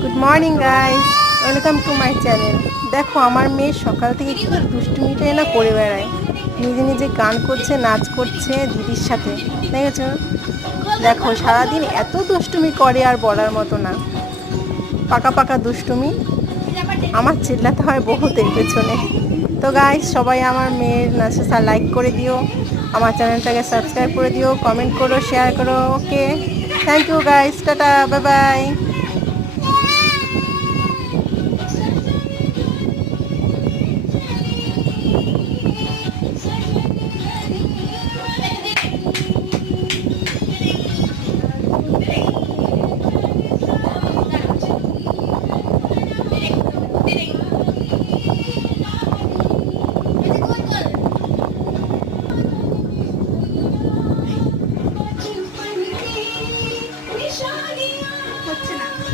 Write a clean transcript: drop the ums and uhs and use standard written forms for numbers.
Good morning guys, welcome to my channel. দেখো আমার মেয়ে সকাল থেকে কি দুষ্টুমিটাই না করে বেড়ায়, নিজে নিজে গান করছে, নাচ করছে দিদির সাথে। দেখেছো? দেখো সারাদিন এত দুষ্টুমি করে আর বলার মতো না, পাকা পাকা দুষ্টুমি। আমার চিল্লাতে হয় বহুত এর পেছনে। তো গাইস সবাই আমার মেয়ের নাচটা লাইক করে দিও, আমার চ্যানেলটাকে সাবস্ক্রাইব করে দিও, কমেন্ট করো, শেয়ার করো। ওকে, থ্যাংক ইউ গাইস, টাটা, বাই বাই।